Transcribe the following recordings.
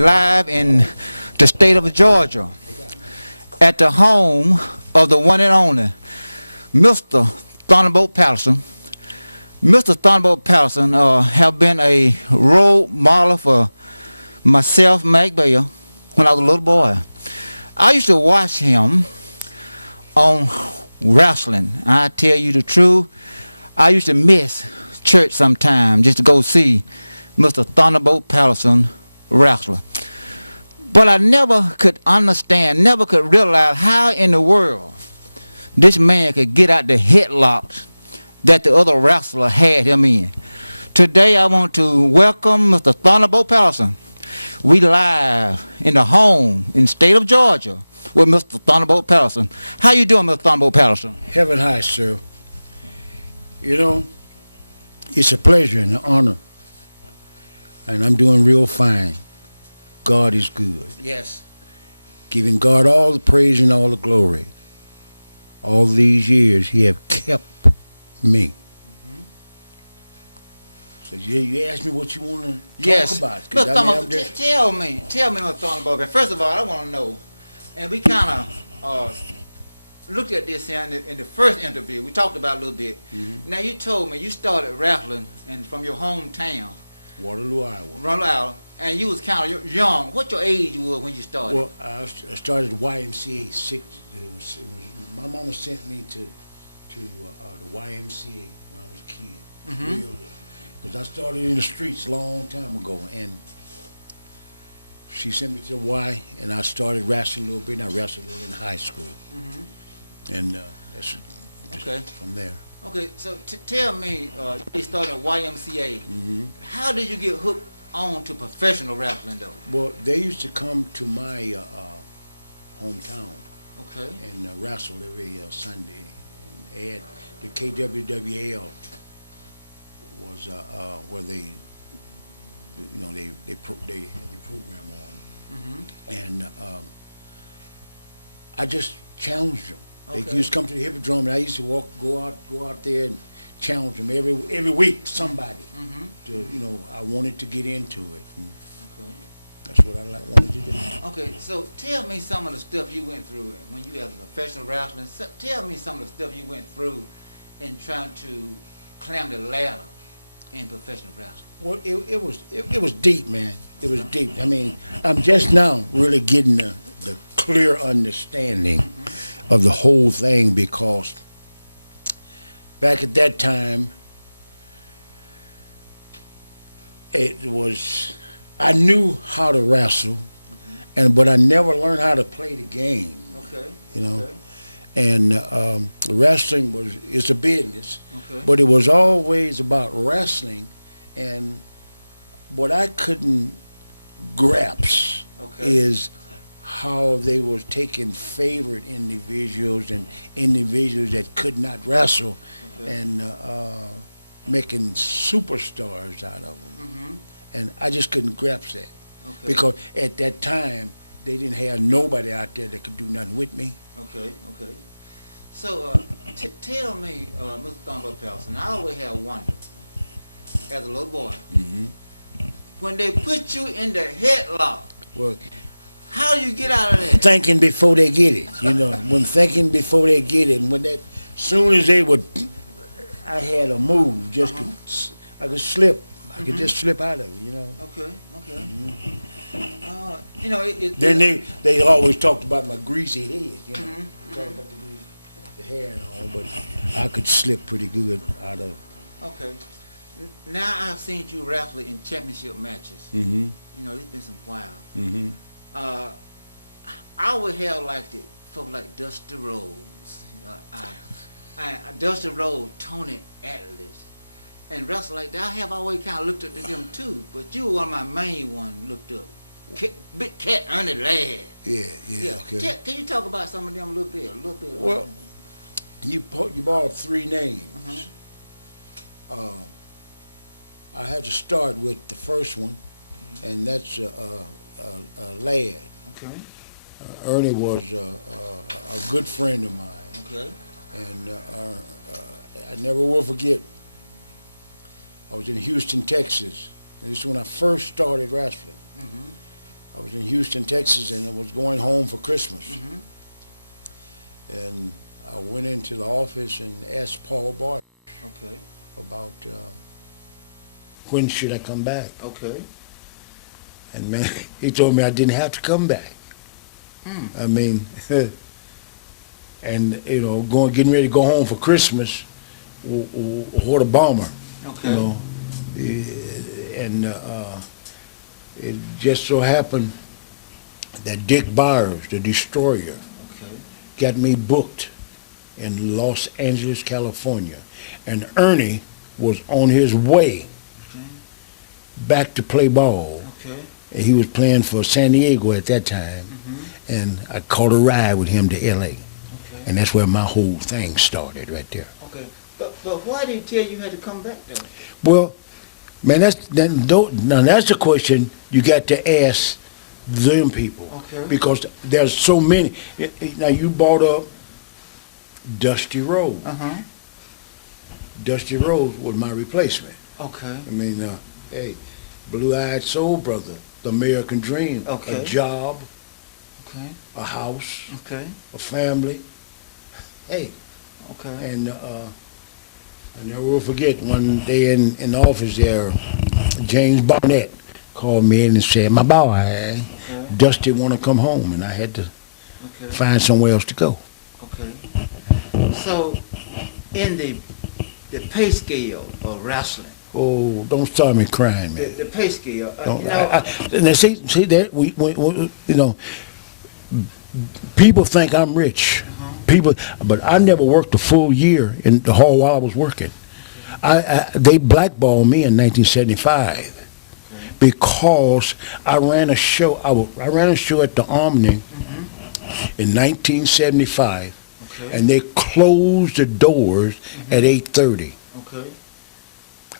Live in the state of Georgia at the home of the one and only Mr. Thunderbolt Patterson. Mr. Thunderbolt Patterson have been a role model for myself, Mack Bell, when I was a little boy. I used to watch him on wrestling. I tell you the truth, I used to miss church sometime just to go see Mr. Thunderbolt Patterson wrestler. But I never could understand, never could realize how in the world this man could get out the headlocks that the other wrestler had him in. Today I want to welcome Mr. Thunderbolt Patterson. We live in the home in the state of Georgia with Mr. Thunderbolt Patterson. How you doing, Mr. Thunderbolt Patterson? Heaven high, sir. You know, it's a pleasure and an honor. And I'm doing real fine. God is good. Yes. Giving God all the praise and all the glory. All these years, He have kept me. So you asked me what you want to talk about. Mr. Thunderbolt, tell me, Mr. Thunderbolt. First of all, I want to know, and we kind of looked at this here in the first interview. We talked about it a little bit. Now, you told me you started wrestling from your hometown. Waterloo, Iowa. Waterloo, Iowa. And you was kind of young. What your age was when you started? Well, I started YMCA. My mama sent me to the YMCA when I was a kid. Real little. Because I started in the streets a long time ago. And she sent me to the Y, and I started wrestling a little bit. And I wrestled a little in high school. And that's okay. From there. Okay, so tell me, you started at YMCA. How did you get hooked on to professional wrestling, though? Well, they used to come to my hometown. Okay. And wrestle every Sunday. And add the KWWL was where they had the program on. And I just challenged them. They used to come to the Hippodrome, and I used to go out there and challenge them every week. Somebody, I wanted to get into it. That's what I wanted to do. Okay, so tell me some of the stuff you went through when you was a professional wrestler. Tell me some of the stuff you went through in trying to climb the ladder in professional wrestling. Well, it was deep, man. It was deep. I mean, I'm just now really getting the clear understanding of the whole thing, because back at that time, I knew how to wrestle, but I never learned how to play the game. Okay. Okay. And wrestling is a business, but it was always about wrestling, and what I couldn't grasp is how they were taking favorite individuals and individuals that could not wrestle and making superstars out of them. And I just couldn't grasp that. Because at that time, they didn't have nobody out there that could do nothing with me. Okay. So tell me, Mr. Thunderbolt Patterson, I always have wondered, as a little boy, when they put you in the headlock, well, how do you get out of that? Thinking before they get it, when thinking before they get it, and when that, soon as they would, I had a move, I could slip. I could just slip out of it, Okay. Then they always talked about my greasy head, talked about the hair and all, but I could slip pretty good out of. Okay. Now I've seen you wrestle in championship matches. There's been some wild. I would have liked it for like Dusty Rhodes, Dusty Rhodes, Tony Atlas, and wrestle like that. I have always kind of looked up to them too, but you were one of my main ones looked up. Big Cat Ernie Ladd. Yeah. Okay. Can you talk about some of them a little bit? Well, you brought three names. I had to start with the first one, and that's Ladd. Okay. Ernie was a good friend of mine. Okay. And I never will forget, I was in Houston, Texas, and this is when I first started wrestling. I was in Houston, Texas, and I was going home for Christmas. And I went into the office and asked Paul Bart Okay. about when should I come back. Okay. And man, he told me I didn't have to come back. I mean, and you know, getting ready to go home for Christmas, what a bummer. Okay. You know, and it just so happened that Dick Byers, the destroyer, Okay. got me booked in Los Angeles, California, and Ernie was on his way back to play ball. Okay. And he was playing for San Diego at that time, and I caught a ride with him to L.A. Okay. And that's where my whole thing started right there. Okay. But why did he tell you had to come back though? Well, man, now that's the question you got to ask them people. Okay. Because there's so many. Now you brought up Dusty Rhodes. Dusty Rhodes was my replacement. Okay. I mean, hey, Blue-Eyed Soul Brother, the American Dream, Okay. a job, Okay. a house, Okay. a family. Hey, Okay. and I never will forget one day in the office there, James Barnett called me in and said, "My boy, Okay. Dusty want to come home," and I had to Okay. find somewhere else to go. Okay. So, in the pay scale of wrestling, Oh, don't start me crying, man. the pay scale, Don't, you know, now see that we you know, people think I'm rich. People, but I never worked a full year in the hall while I was working. They blackballed me in 1975 because I ran a show. I ran a show at the Omni in 1975, okay. and they closed the doors at 8:30. Okay.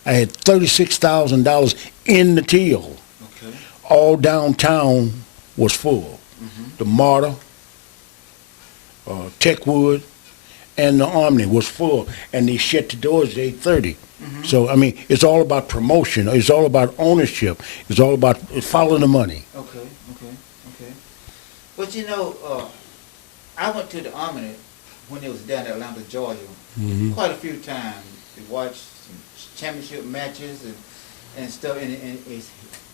I had $36,000 in the till. Okay. All downtown was full. The Marta, Techwood, and the Omni was full, and they shut the doors at 8:30. So I mean, it's all about promotion. It's all about ownership. It's all about following the money. Okay. Okay. Okay. But you know, I went to the Omni when it was down in Atlanta, Georgia, quite a few times to watch some championship matches and stuff, and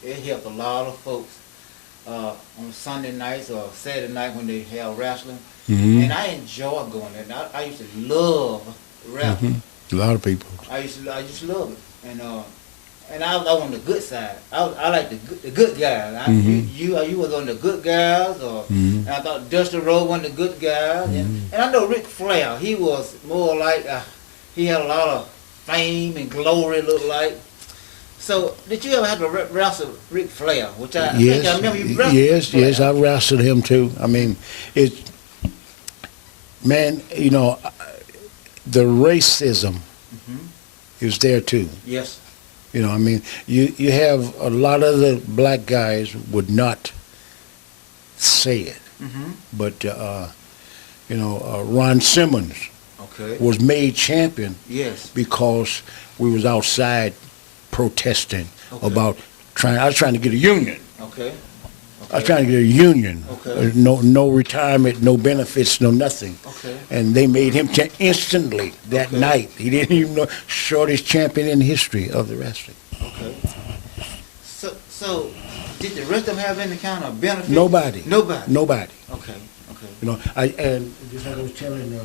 it helped a lot of folks on Sunday nights or Saturday night when they held wrestling, and I enjoy going there. And I used to love wrestling. A lot of people. I just love it, and I was on the good side. I like the good guys. You was on the good guys, and I thought Dusty Rhodes one of the good guys, and I know Ric Flair. He was more like he had a lot of fame and glory, looked like. So did you ever have to wrestle Ric Flair? Which I think I remember you wrestled. Yes, I wrestled him too. I mean, man, you know, the racism is there too. Yes. You know, I mean, you have a lot of the black guys would not say it, but you know, Ron Simmons Okay. was made champion Yes. because we was outside protesting Okay. about I was trying to get a union. Okay. I was trying to get a union. Okay. No retirement, no benefits, no nothing. Okay. And they made him instantly that Okay. night. He didn't even know, shortest champion in the history of the wrestling. Okay. So did the rest of them have any kind of benefit? Nobody. Nobody. Okay. Okay. You know, and just like I was telling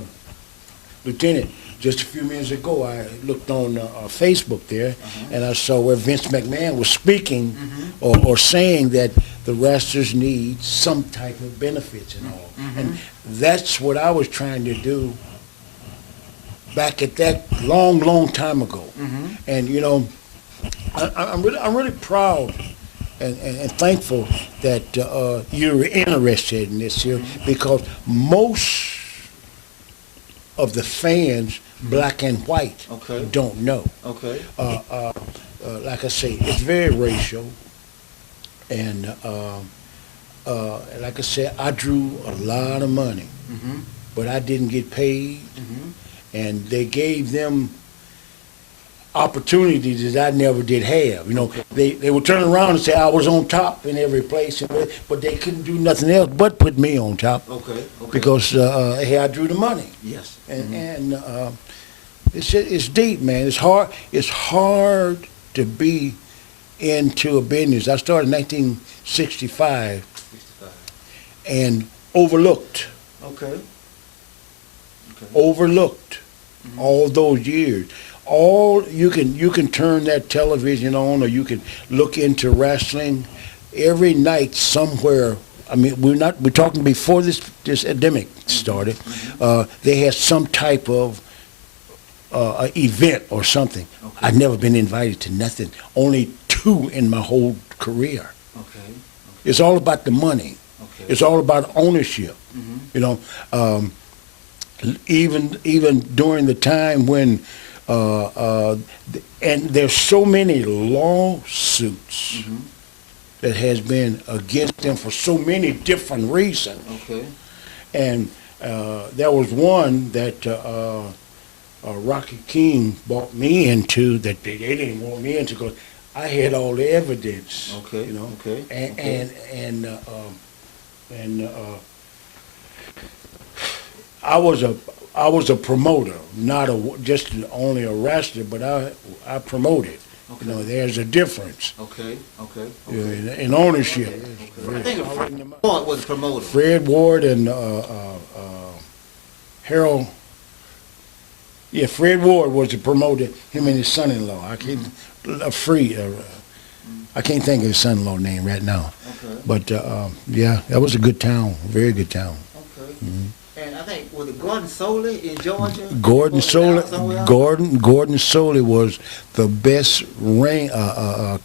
Lieutenant, just a few minutes ago, I looked on Facebook there, and I saw where Vince McMahon was speaking or saying that the wrestlers need some type of benefits and all. And that's what I was trying to do back at that long time ago. And, you know, I'm really proud and thankful that you're interested in this here, because most of the fans, black and white, Okay. don't know. Okay. Like I say, it's very racial, and like I said, I drew a lot of money, but I didn't get paid, and they gave them. opportunities that I never did have. You know, they would turn around and say I was on top in every place, but they couldn't do nothing else but put me on top. Okay. Because hey, I drew the money. Yes. And it's deep, man. It's hard. It's hard to be into a business. I started in 1965 and overlooked. Okay. Overlooked all those years. You can turn that television on, or you can look into wrestling every night somewhere. I mean, we're talking before this epidemic started. They had some type of event or something. Okay. I've never been invited to nothing. Only 2 in my whole career. Okay. It's all about the money. Okay. It's all about ownership. You know, even during the time when, and there's so many lawsuits that has been against them for so many different reasons. Okay. And there was one that Rocky King brought me into that they didn't want me into because I had all the evidence. Okay. You know. Okay. And I was a promoter, not just only a wrestler, but I promoted. Okay. You know, there's a difference. Okay. In ownership. I think Fred Ward was a promoter. Fred Ward and Harold. Yeah, Fred Ward was the promoter. Him and his son-in-law. I can't think of his son-in-law name right now. Okay. But yeah, that was a good town, very good town. Okay. And I think was it Gordon Soley in Georgia? Gordon Soley was the best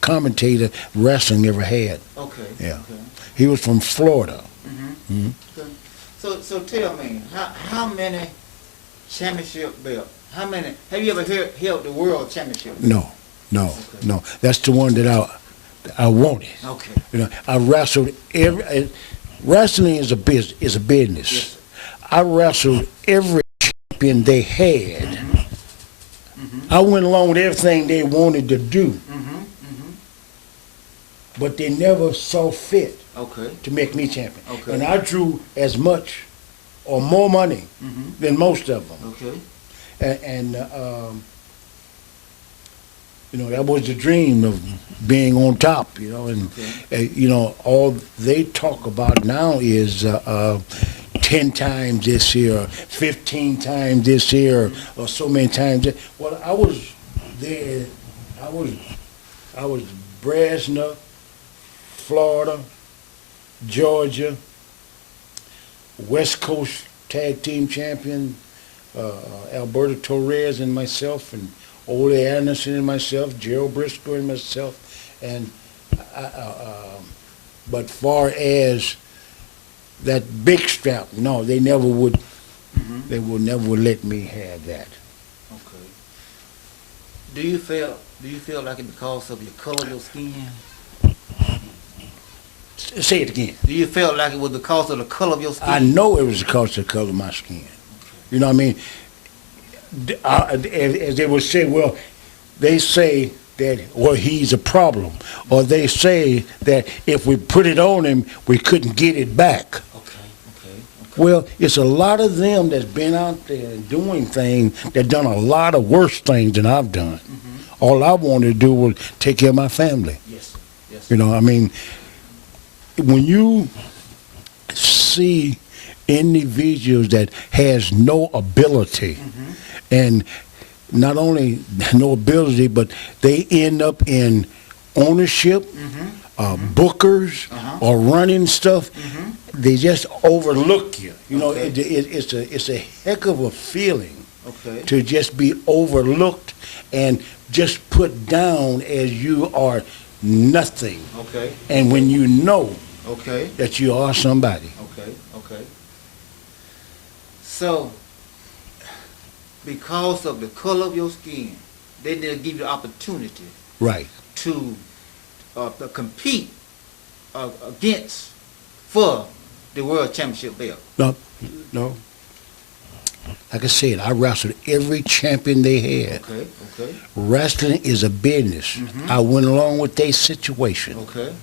commentator wrestling ever had. Okay. Yeah. Okay. He was from Florida. Okay. So tell me, how many championship belts? How many? Have you ever held the world championship? No. That's the one that I wanted. Okay. You know, I wrestled wrestling is a business. Yes, sir. I wrestled every champion they had. I went along with everything they wanted to do. But they never saw fit to make me champion. Okay. And I drew as much or more money than most of them. Okay. And you know, that was the dream of being on top, you know, and you know, all they talk about now is 10 times this year, 15 times this year, or so many times. Well, I was there. I was Brasna, Florida, Georgia, West Coast Tag Team Champion, Alberto Torres and myself, and Ole Anderson and myself, Gerald Briscoe and myself, and but far as that big strap, no, they never would. They would never let me have that. Okay. Do you feel like it because of your color of your skin? Say it again. Do you feel like it was because of the color of your skin? I know it was because of the color of my skin. You know what I mean? As they would say, well, they say that, well, he's a problem. Or they say that if we put it on him, we couldn't get it back. Okay. Well, it's a lot of them that's been out there and doing things that done a lot of worse things than I've done. All I wanted to do was take care of my family. Yes. You know, I mean, when you see individuals that has no ability, and not only no ability, but they end up in ownership, bookers, or running stuff, they just overlook you. You know, it's a heck of a feeling to just be overlooked and just put down as you are nothing. And when you know that you are somebody. Okay. So, because of the color of your skin, they didn't give you the opportunity to compete against for the world championship belt. No. like I said, I wrestled every champion they had. Okay. Okay. Wrestling is a business. I went along with their situation Okay.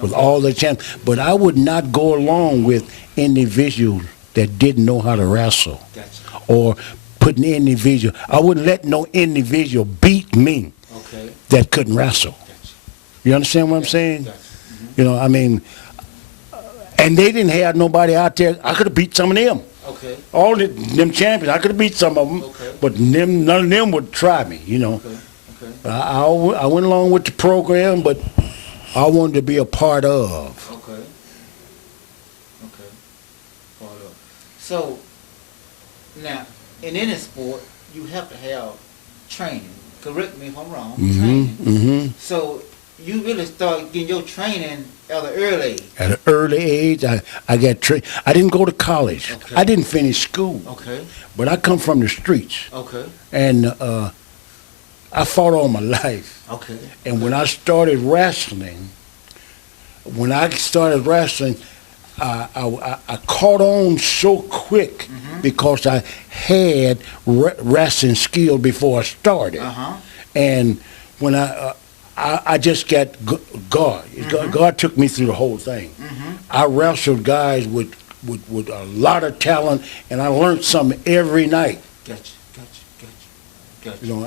with all the champions, but I would not go along with individuals that didn't know how to wrestle Gotcha. or put an individual. I wouldn't let no individual beat me Okay. that couldn't wrestle. Gotcha. You understand what I'm saying? Gotcha. You know, I mean, and they didn't have nobody out there. I could have beat some of them. Okay. All them champions, I could have beat some of them, Okay. but none of them would try me, you know. Okay. Okay. I went along with the program, but I wanted to be a part of. Okay. Okay. Part of. So now, in any sport, you have to have training. Correct me if I'm wrong. Training. So you really start getting your training at an early age. At an early age, I got trained. I didn't go to college. Okay. I didn't finish school. Okay. But I come from the streets, Okay. and I fought all my life. Okay. And when I started wrestling, I caught on so quick because I had wrestling skill before I started. And when I just got God. God took me through the whole thing. I wrestled guys with a lot of talent, and I learned something every night. Gotcha. You know,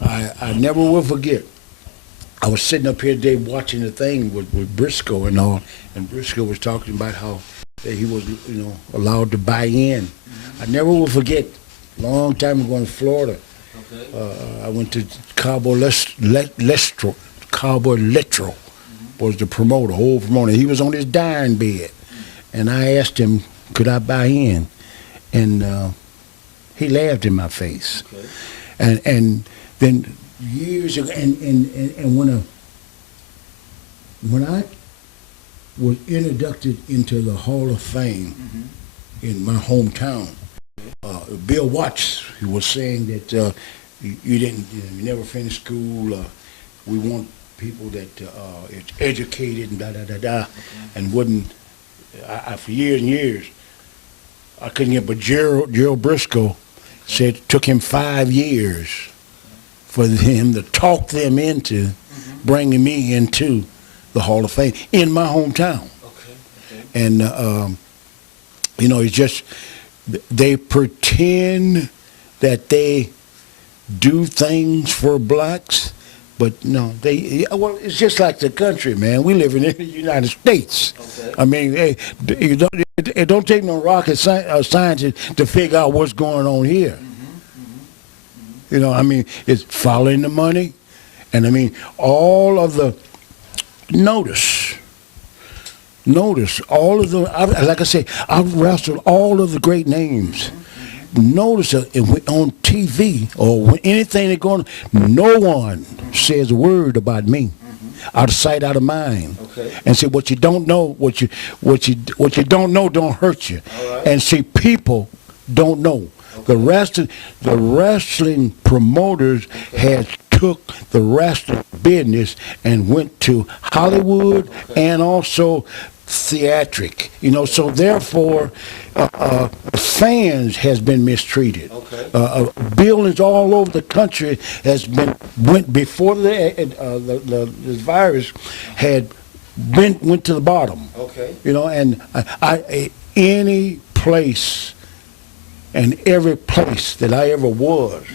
I never will forget. I was sitting up here today watching the thing with Briscoe and all, and Briscoe was talking about how that he was, you know, allowed to buy in. I never will forget. Long time ago in Florida, I went to Cowboy Letro was the promoter, old promoter. He was on his dying bed, and I asked him, could I buy in? And he laughed in my face. And then years ago, and when I was inducted into the Hall of Fame in my hometown, Bill Watts was saying that you never finished school. We want people that is educated and and wouldn't. For years and years, I couldn't get. But Gerald Briscoe said it took him 5 years for him to talk them into bringing me into the Hall of Fame in my hometown. And you know, it's just they pretend that they do things for blacks, but no, well, it's just like the country, man. We live in the United States. I mean, hey, it don't take no rocket scientist to figure out what's going on here. You know, I mean, it's following the money, and I mean, all of the notice all of the, like I say, I've wrestled all of the great names. Notice on TV or when anything that's going on, no one says a word about me. Out of sight, out of mind. And see, what you don't know, what you don't know don't hurt you. And see, people don't know. The wrestling promoters had took the wrestling business and went to Hollywood and also theatric, you know, so therefore fans has been mistreated. Buildings all over the country went before the virus went to the bottom. You know, and any place and every place that I ever was,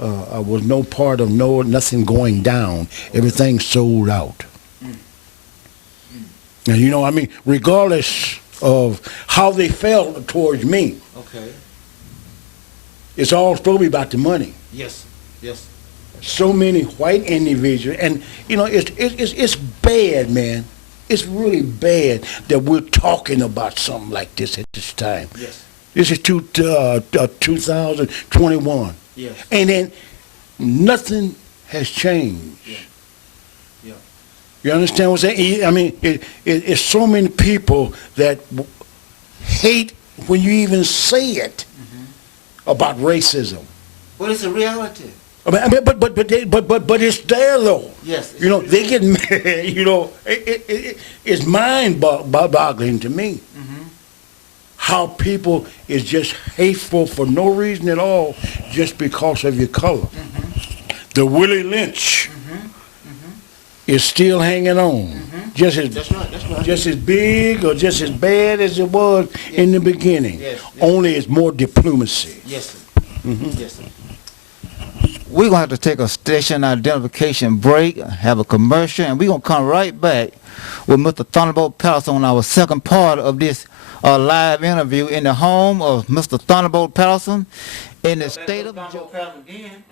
I was no part of nothing going down. Everything sold out. And you know, I mean, regardless of how they felt towards me, it's all supposed to be about the money. Yes. So many white individuals, and you know, it's bad, man. It's really bad that we're talking about something like this at this time. This is 2021. And then nothing has changed. You understand what I'm saying? I mean, it's so many people that hate when you even say it about racism. But it's a reality. I mean, but it's there though. You know, they get mad. You know, it's mind-boggling to me. how people is just hateful for no reason at all, just because of your color. The Willie Lynch is still hanging on, just as That's right. That's right. just as big or just as bad as it was in the beginning. Yes. Only it's more diplomacy. Yes, sir. Yes, sir. We're going to have to take a station identification break, have a commercial, and we're going to come right back with Mr. Thunderbolt Patterson on our second part of this live interview in the home of Mr. Thunderbolt Patterson in the state of Georgia. Again,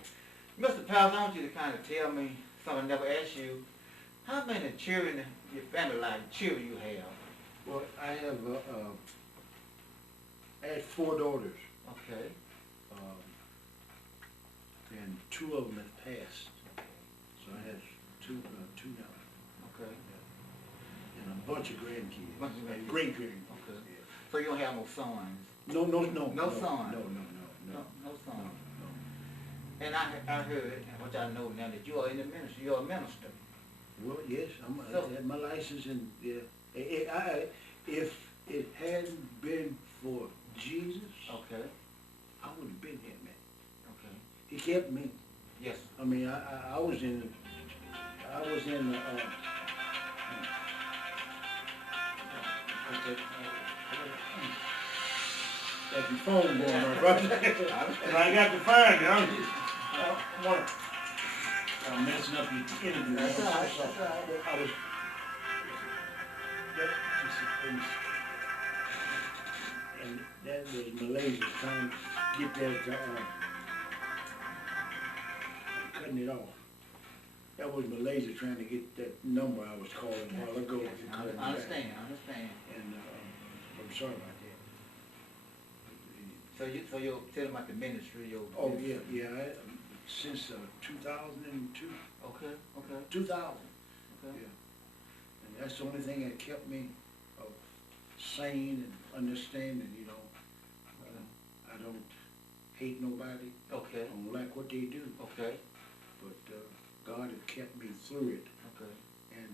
Mr. Patterson, I want you to kind of tell me something I never asked you. How many children in your family life, children you have? Well, I had 4 daughters, Okay. and 2 of them have passed. So I had two now, Okay. and a bunch of grandkids, Bunch of grandkids. great grandkids. Okay. So you don't have no sons? No No son. No No son. And I heard, which I know now, that you are in the ministry. You're a minister. Well, yes, I had my license, and if it hadn't been for Jesus, Okay. I would have been here, man. Okay. He kept me. Yes. I mean, I was in that's your phone going on, right? And I got to find it. I'm messing up your interview. That's all right. That's all right. I was. And that was Malaysia trying to get that. I'm cutting it off. That was Malaysia trying to get that number I was calling a while ago. I understand. And I'm sorry about that. So you're telling about the ministry. Oh yeah. Since 2002. Okay. 2000. Okay. Yeah. And that's the only thing that kept me sane and understanding, you know. I don't hate nobody. Okay. I don't like what they do. Okay. But God has kept me through it. Okay. And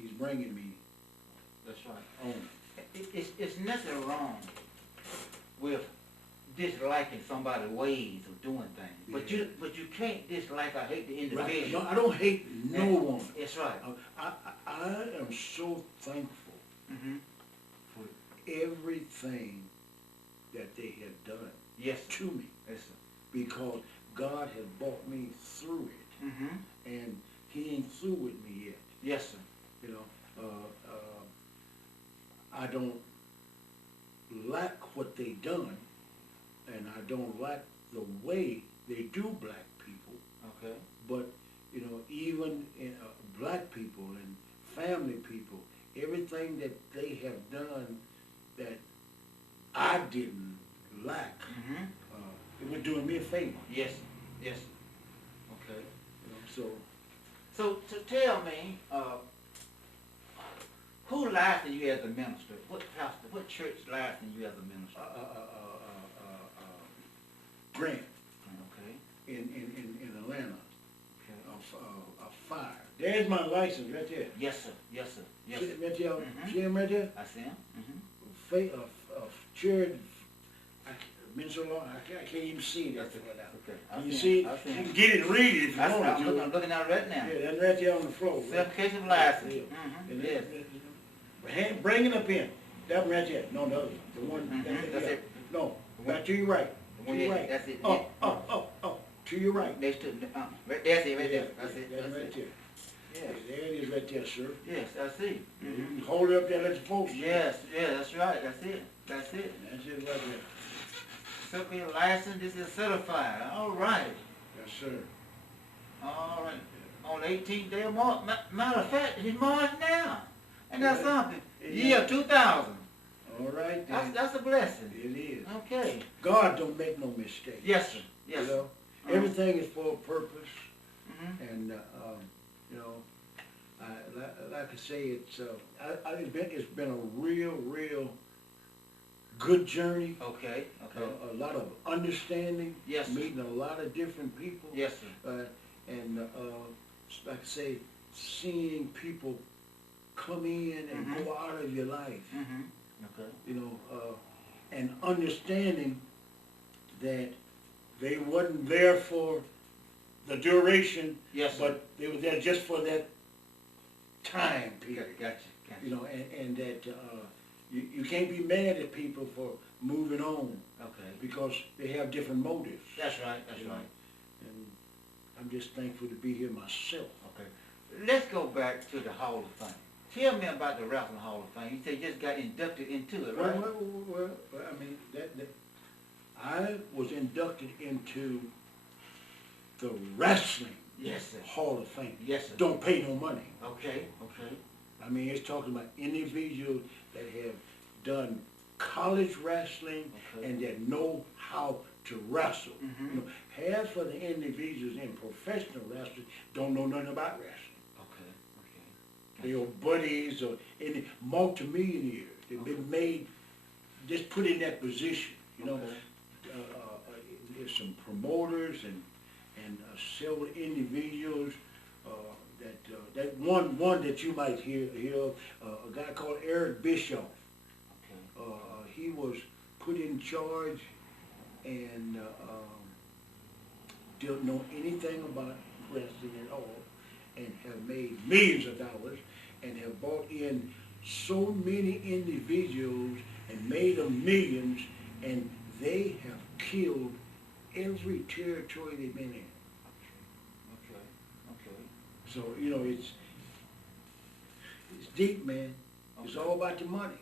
He's bringing me That's right. on. It's nothing wrong with disliking somebody's ways of doing things, Yeah. but you can't dislike or hate the individual. Right. No, I don't hate no one. That's right. I am so thankful Mm-hmm. for everything that they have done Yes, to me, yes, sir. because God has brought me through it, Mm-hmm. and He ain't through with me yet. Yes, sir. You know, I don't like what they done, and I don't like the way they do black people. Okay. But you know, even in black people and family people, everything that they have done that I didn't like, Mm-hmm. it was doing me a favor. Yes, yes. Okay. You know, So tell me, who licensed you as a minister? What pastor? What church licensed you as a minister? Grant Okay. in Atlanta, Okay. a fire. There's my license right there. Yes, sir. Yes, sir. Yes, See sir. it right there? Mhm. See him right there? I see him. Mm-hmm. Church. Been so long, I can't even see it. Okay. Can you see it? I see You him. can get it, read it if you want I'm to. looking at it right now. Yeah, that's right there on the floor. Certification of license. Yeah. Mm-hmm. Yes. Bring it up in. That one right there. No, the other one. The one. Mhm. That's it. No, back to your right. The To one your you- right. that's it. Up. To your right. Next to right there's it right Yeah, there. That's it. That's That's right it. there. Yes. There it is right there, sir. Yes, I see. You Mm-hmm. can hold it up there, let the folks see. Yes, that's right. That's it. That's it. That's it right there. Certificate license, this is certified. All right. Yes, sir. All right. On the 18th day of March. Matter of fact, it's March now. And that's something. Year 2000. All right, then. That's a blessing. It is. Okay. God don't make no mistakes. Yes, sir. Yes, You sir. know, everything is for a purpose, Mm-hmm. and you know, like I say, it's been a real good journey. Okay. Okay. A lot of understanding. Yes, sir. Meeting a lot of different people. Yes, sir. And like I say, seeing people come in and Mhm. go out of your life. Mm-hmm. Okay. You know, and understanding that they wasn't there for the duration, Yes, sir. but they were there just for that time period. Gotcha. You know, and that you can't be mad at people for moving on Okay. because they have different motives. That's right, You know, and I'm just thankful to be here myself. Okay. Let's go back to the Hall of Fame. Tell me about the Wrestling Hall of Fame. You say you just got inducted into it, right? Well, I mean, I was inducted into the Wrestling Yes, sir. Hall of Fame. Yes, sir. Don't pay no money. Okay. I mean, it's talking about individuals that have done college wrestling Okay. and that know how to wrestle. Mhm. You know, half of the individuals in professional wrestling don't know nothing about wrestling. Okay. They are buddies or any multimillionaires. They've been made, just put in that position. You know, Okay. there's some promoters and several individuals that one that you might hear of, a guy called Eric Bischoff. Okay. He was put in charge and didn't know anything about wrestling at all, and have made millions of dollars, and have brought in so many individuals and made them millions, and they have killed every territory they've been in. Okay. So, you know, it's deep, man. It's all about the money.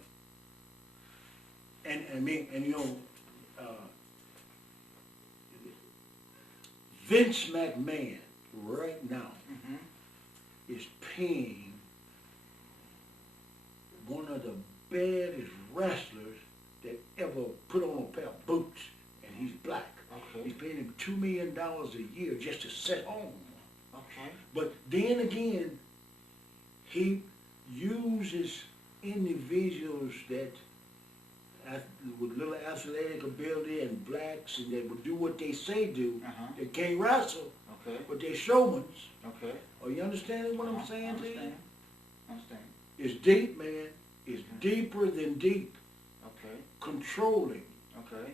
And you know, Vince McMahon right now Mhm. is paying one of the baddest wrestlers that ever put on a pair of boots, and he's black. Okay. He's paying him $2 million a year just to sit home. Okay. But then again, he uses individuals that with little athletic ability and blacks, and that would do what they say do. Uh-huh. They can't wrestle, Okay. but they're showmans. Okay. Are you understanding what I'm saying to you? Understand. It's deep, man. It's deeper than deep. Okay. Controlling. Okay.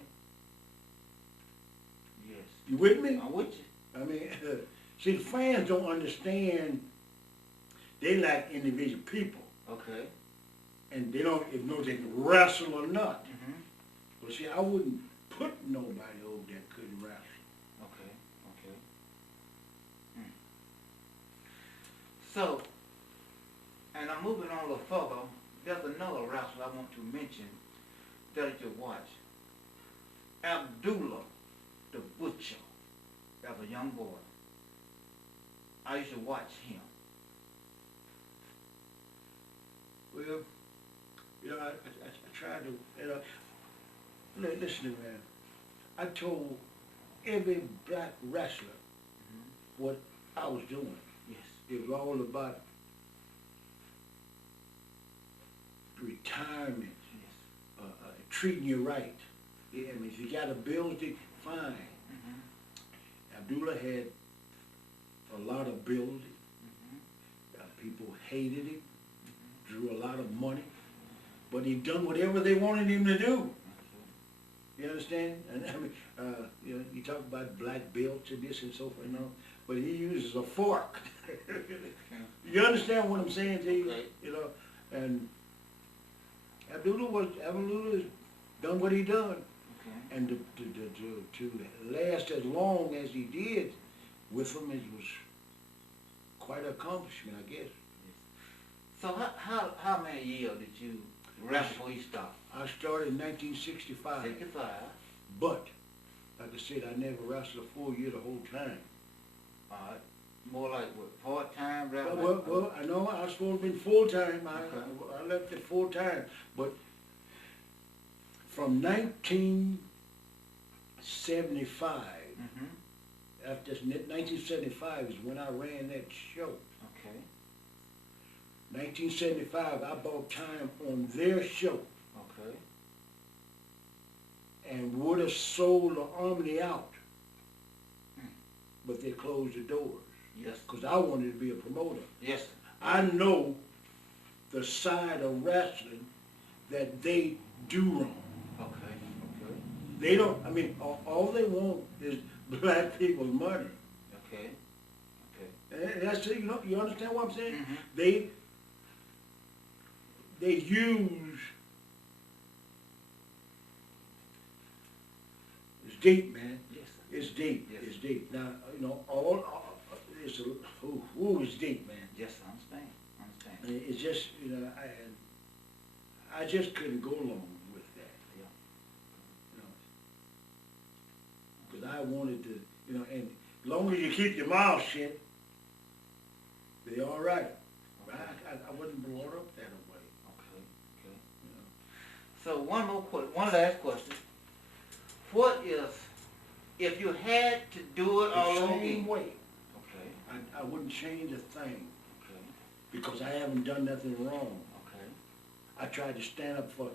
Yes. You with me? I'm with you. I mean, see, fans don't understand. They like individual people, Okay. and they don't even know they can wrestle or not. Mhm. But see, I wouldn't put nobody over that couldn't wrestle. Okay. So, and I'm moving on a little further. There's another wrestler I want to mention that you watch. Abdullah the Butcher, as a young boy. I used to watch him. Well, you know, I tried to, you know, listen to me, man. I told every black wrestler what I was doing. Yes. It was all about retirement, Yes. treating you right. Yeah, I mean, if you got ability, fine. Mhm. Abdullah had a lot of ability. People hated him, drew a lot of money, but he done whatever they wanted him to do. You understand? And I mean, you know, you talk about black belts and this and so forth, you know, but he uses a fork. You understand what I'm saying to you? Okay. You know, and Abdullah done what he done, Okay. and to last as long as he did with him, it was quite an accomplishment, I guess. So how many years did you wrestle before you stopped? I started in 1965, 65. but like I said, I never wrestled a full year the whole time. More like what, part-time wrestling? Well, I know I was supposed to be full-time. I left it full-time, but from 1975, after 1975 is when I ran that show. Okay. 1975, I bought time on their show Okay. and would have sold the Omni out, but they closed the doors Yes. because I wanted to be a promoter. Yes. I know the side of wrestling that they do wrong. Okay. They don't, I mean, all they want is black people's money. Okay. And that's, you understand what I'm saying? Mm-hmm. They use, it's deep, man. Yes, sir. It's deep, Yes. it's deep. Now, it's, it's deep, man. Yes, I understand. It's just, I just couldn't go along with that. Yeah. Because I wanted to, and as long as you keep your mouth shut, they all right. But I wasn't brought up that way. Okay. So one last question. What if you had to do it all over The same again? way. Okay. I wouldn't change a thing Okay. because I haven't done nothing wrong. Okay. I tried to stand up for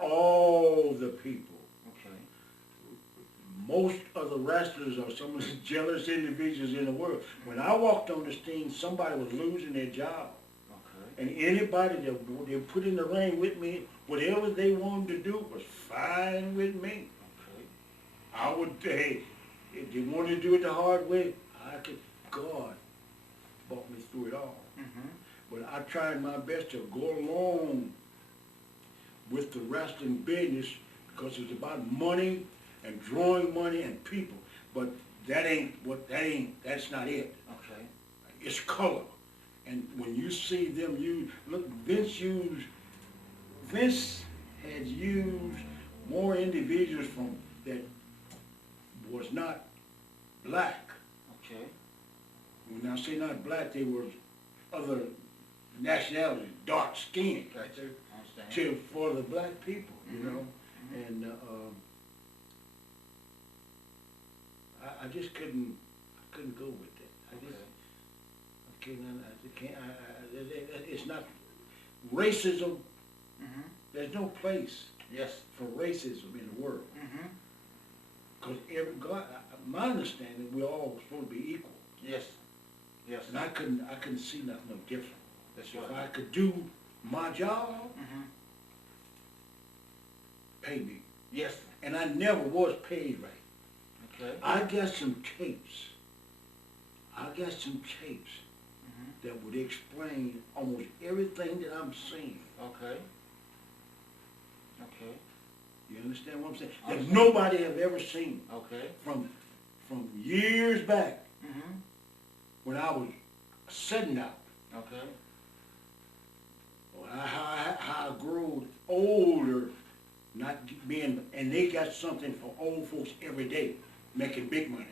all the people. Okay. Most of the wrestlers are some of the jealous individuals in the world. When I walked on the scene, somebody was losing their job. Okay. And anybody that they put in the ring with me, whatever they wanted to do was fine with me. Okay. I would, hey, if they wanted to do it the hard way, God brought me through it all. Mm-hmm. But I tried my best to go along with the wrestling business because it's about money and drawing money and people. But that's not it. Okay. It's color. And when you see them use, look, Vince has used more individuals that was not black. Okay. When I say not black, they were other nationalities, dark skin, Gotcha. I understand. for the black people, Mm-hmm. And I just couldn't go with that. It's not racism. Mm-hmm. There's no place Yes. for racism in the world. Mm-hmm. Because my understanding, we're all supposed to be equal. Yes. Yes. And I couldn't see nothing no different. That's If I right. could do my job, Mm-hmm. pay me. Yes. And I never was paid right. Okay. I got some tapes Mm-hmm. that would explain almost everything that I'm seeing. Okay. Okay. You understand what I'm saying? I That understand. nobody have ever seen Okay. from years back Mm-hmm. when I was sitting out. Okay. How I grew older, not being, and they got something for old folks every day, making big money.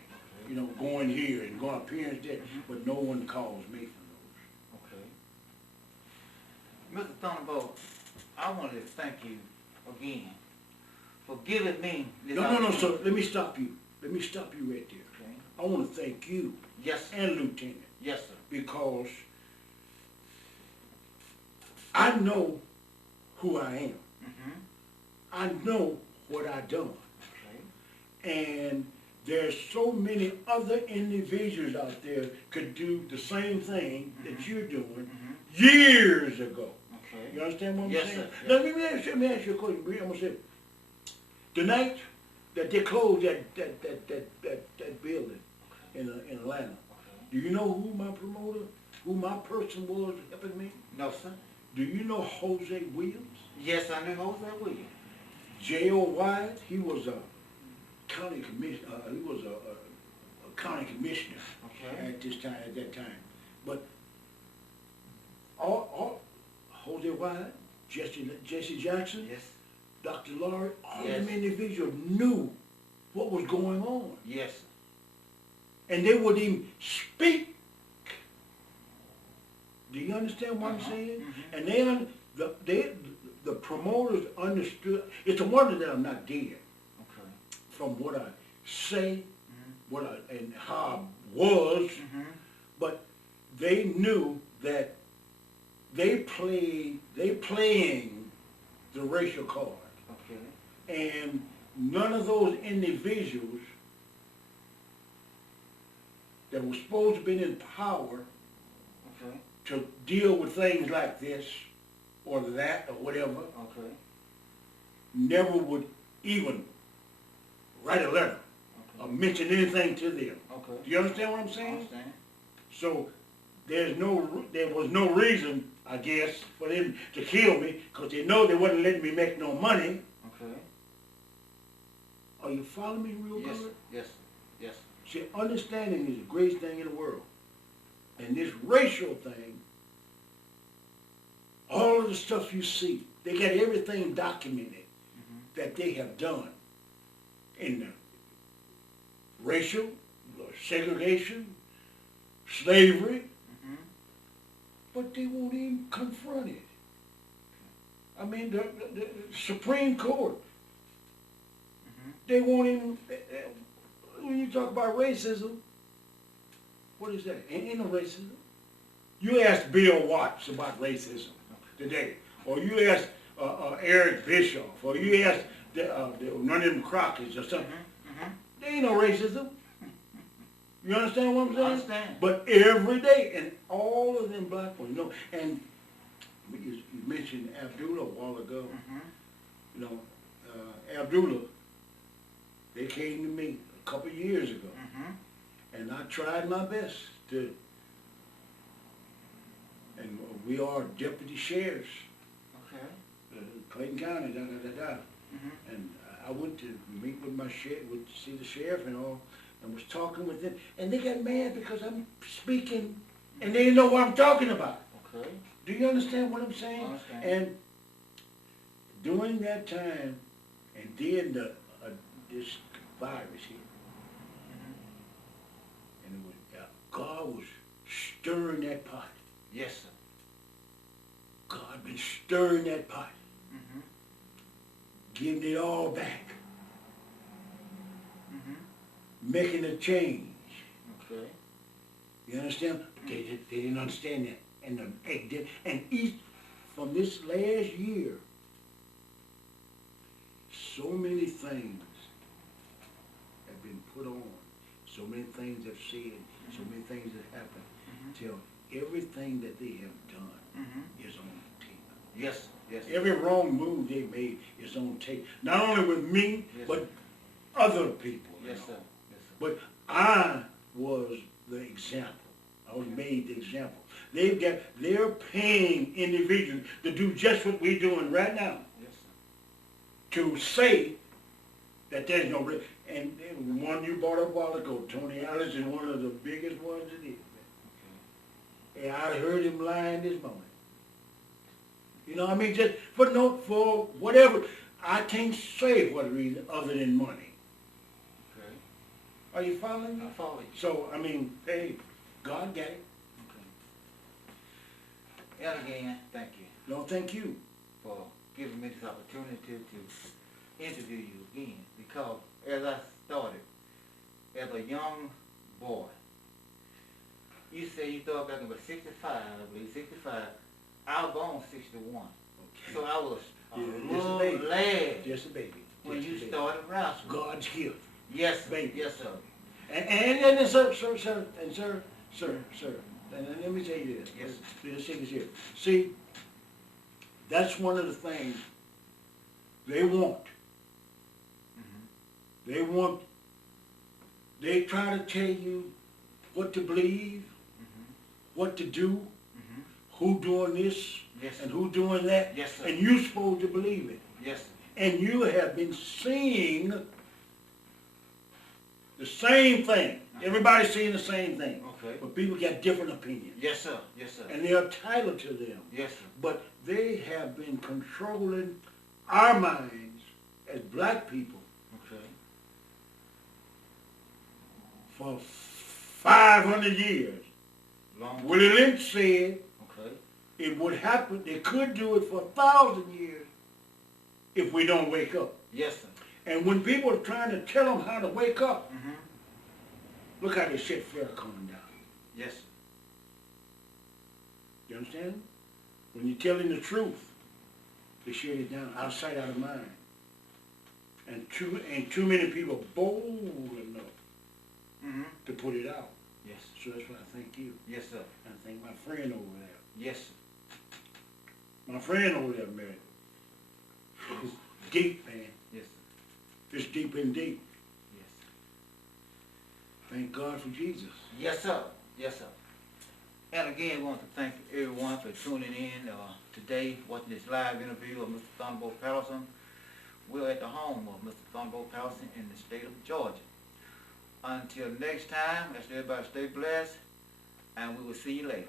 Going here and going appearance there, but no one calls me for those. Okay. Mr. Thunderbolt, I wanted to thank you again for giving me this No, opportunity. so let me stop you. Let me stop you right there. Okay. I want to thank you Yes. and Lieutenant Yes, sir. because I know who I am. Mm-hmm. I know what I done. Okay. And there's so many other individuals out there could do the same thing that you're doing years ago. Okay. You understand what I'm Yes, saying? sir. Now, let me ask you a question, Bree. I'm gonna say, the night that they closed that building in Atlanta, Okay. do you know who my person was helping me? No, sir. Do you know Jose Williams? Yes, I knew Jose Williams. J.O. Wyatt, he was a county commissioner. He was a county commissioner Okay. at that time. But all Jose Wyatt, Jesse Jackson, Yes. Dr. Laurie, all Yes. them individuals knew what was going on, Yes, sir. and they would even speak. Do you understand what I'm Uh-huh. saying? Mhm. And the promoters understood. It's a wonder that I'm not dead. Okay. From what I say, Mhm. and how I was, Mm-hmm. but they knew that they playing the racial card, Okay. and none of those individuals that were supposed to be in power Okay. to deal with things like this or that or whatever Okay. never would even write a letter or mention anything to them. Okay. Do you understand what I'm I saying? understand. So there was no reason, I guess, for them to kill me, because they know they wasn't letting me make no money. Okay. Are you following me real Yes, good? yes, yes. See, understanding is the greatest thing in the world. And this racial thing, all of the stuff you see, they got everything documented that they have done in the racial, segregation, slavery, but they won't even confront it. I mean, the Supreme Court, they won't even, when you talk about racism, what is that? Ain't no racism. You ask Bill Watts about racism today, or you ask Eric Bischoff, or you ask one of them Crockett's or something. There ain't no racism. You understand what I'm saying? I understand. But every day, and all of them black ones, you know, and you mentioned Abdullah a while ago. You know, Abdullah, they came to me a couple of years ago, and I tried my best to, and we are deputy sheriffs, Clayton County, and I went to meet with my sheriff, went to see the sheriff and all, and was talking with them, and they got mad because I'm speaking, and they didn't know what I'm talking about. Okay. Do you understand what I'm saying? I understand. And during that time, and then this virus hit, and it was, God was stirring that pot. Yes, sir. God been stirring that pot, giving it all back, making a change. Okay. You understand? They didn't understand that. And each, from this last year, so many things have been put on, so many things have said, so many things have happened, till everything that they have done is on tape. Yes, yes. Every wrong move they made is on tape. Not only with me, but other people. Yes, sir. Yes, sir. But I was the example. I was made the example. They're paying individuals to do just what we're doing right now. Yes, sir. To say that there's no, and one you brought up a while ago, Tony Ellis is one of the biggest ones it is. And I heard him lying this morning. You know what I mean? Just for whatever, I can't say what reason other than money. Okay. Are you following me? I follow you. So, I mean, hey, God got it. Okay. And again, thank you No, thank you. for giving me this opportunity to interview you again. Because as I started, as a young boy, you say you started back in about 65, I believe, 65. I was born 61. Okay. So I was a Just a little baby. lad Just a baby. when Just a you baby. started wrestling. God's gift. Yes, Baby. yes, sir. And sir, and let me tell you this. Yes. Let's see this here. See, that's one of the things they want. They want, they try to tell you what to believe, what to do, who doing this, Yes, and sir. who doing that, Yes, sir. and you supposed to believe it. Yes, sir. And you have been seeing the same thing. Everybody's seeing the same thing. Okay. But people got different opinions. Yes, sir. Yes, sir. And they're entitled to them. Yes, sir. But they have been controlling our minds as black people Okay. for 500 years. Long. Willie Lynch said Okay. it would happen, they could do it for 1,000 years if we don't wake up. Yes, sir. And when people are trying to tell them how to wake up, look how they shut Farrakhan down. Yes, sir. You understand? When you're telling the truth, they shut it down, out of sight, out of mind. And too many people bold enough to put it out. Yes. So that's why I thank you. Yes, sir. I thank my friend over there. Yes, sir. My friend over there, man. Deep, man. Yes, sir. It's deep and deep. Thank God for Jesus. Yes, sir. Yes, sir. And again, I want to thank everyone for tuning in today, watching this live interview of Mr. Thunderbolt Patterson. We're at the home of Mr. Thunderbolt Patterson in the state of Georgia. Until next time, let's everybody stay blessed, and we will see you later.